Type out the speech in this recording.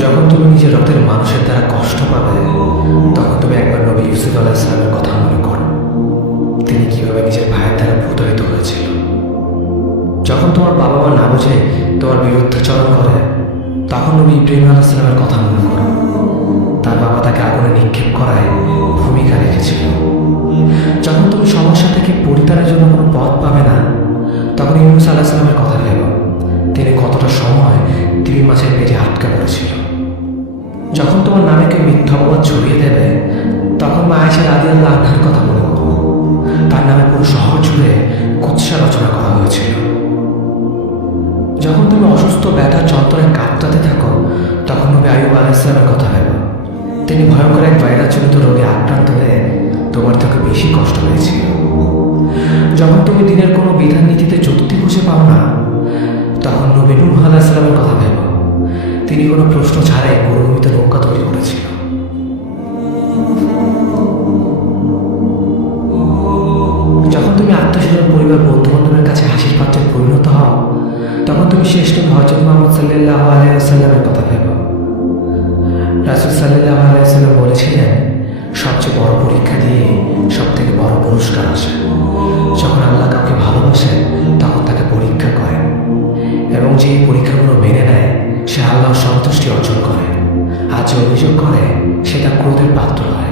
যখন তুমি নিজের রক্তের মানুষের দ্বারা কষ্ট পাবে, তখন তুমি একবার নবী ইউসুফ আলাইহিস সালামের কথা মনে করো। তিনি কিভাবে নিজের ভাইয়ের দ্বারা প্রতারিত হয়েছিল। যখন তোমার বাবা মা না বুঝে তোমার বিরুদ্ধাচরণ করে, তখন নবী ইব্রাহিম আলাইহিস সালামের কথা মনে করো। তার বাবা তাকে আগুনে নিক্ষেপ করায় ভূমিকা রেখেছিল। যখন তুমি সমস্যা থেকে পরিত্রাণের জন্য কোনো পথ পাবে না, তখন ইউনূস আলাইহিস সালামের কথা ভেবো। তিনি কতটা সময় তিমি মাছের পেটে আটকা পড়েছিল। যখন তোমার নামে কেউ মিথ্যা অপবাদ ছড়িয়ে দেবে, তখন মা আয়েশা রাদিয়াল্লাহু আনহার কথা মনে করো। তার নামে পুরো শহর জুড়ে কুৎসা রচনা করা হয়েছিল। যখন তুমি অসুস্থ ব্যথা যন্ত্রণায় কাঁপতে থাকো, তখন নবী আইয়ুব আলাইহিস সালামের কথা ভেবো। তিনি ভয়ঙ্কর এক ভাইরাসজনিত রোগে আক্রান্ত হয়ে তোমার থেকে বেশি কষ্ট পেয়েছিল। যখন তুমি দিনের কোনো বিধান নীতিতে যুক্তি খুঁজে পাও না, তখন নবী নূহ আলাইহিস সালামের কথা ভেবো। তিনি কোনো প্রশ্ন ছাড়াই মরুভূমিতে নৌকা তৈরি করেছিল। যখন তুমি আত্মীয়স্বজন পরিবার বন্ধু বান্ধবের কাছে হাসির পাত্রে পরিণত হও, তখন তুমি শেষ নবী হযরত মুহাম্মদ সাল্লাল্লাহু আলাইহি ওয়াসাল্লামের কথা ভেবো। রাসূল সাল্লাল্লাহু আলাইহি ওয়াসাল্লাম বলেছিলেন, সবচেয়ে বড় পরীক্ষা দিয়ে সবথেকে বড় পুরস্কার আসে। যখন আল্লাহ কাউকে ভালোবাসেন, তখন তাকে পরীক্ষা করেন, এবং যে পরীক্ষাগুলো মেনে নেয় সে আল্লাহর সন্তুষ্টি অর্জন করে। আর যে অভিযোগ করে সে তার ক্রোধের পাত্র হয়।